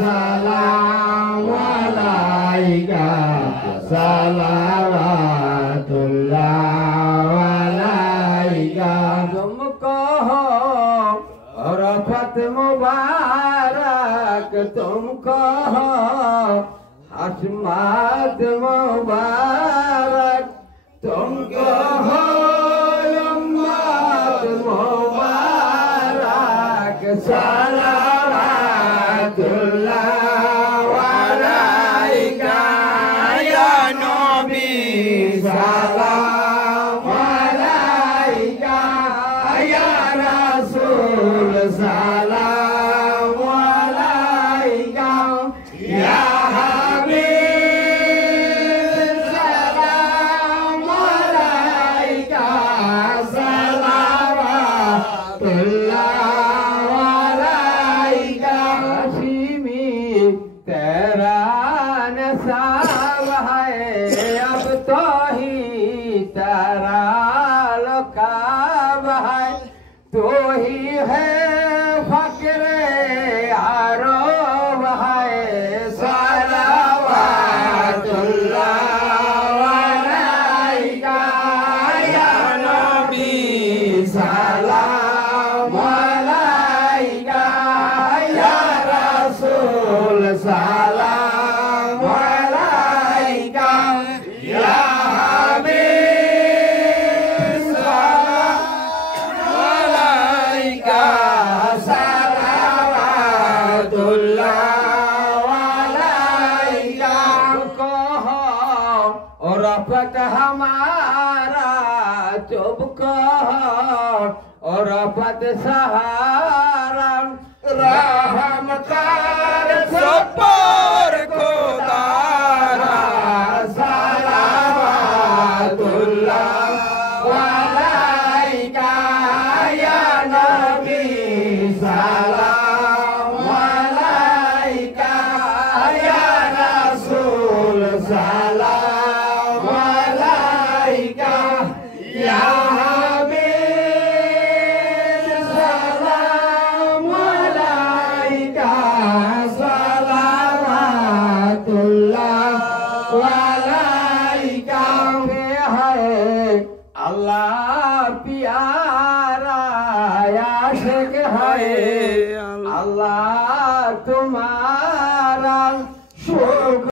salam alaika salawatullah alaika तुमको रफत मुबारक तुमको हशमत मुबारक तुमको उम्मत मुबारक सलावतुल्लाह अलैका या नबी सलाम अलैका या रसूल सलाम अलैका या तो ही है फकरे आरोब है सलावतुल्लाह अलैका या नबी सलाम अलैका या रसूल सलाम अलैका या रफत हमारा चुप और रफत सहारा रहमकार सबर खुदारा सलावतुल्लाह अलैका या नबी सलाम अलैका या रसूल सलाम Allah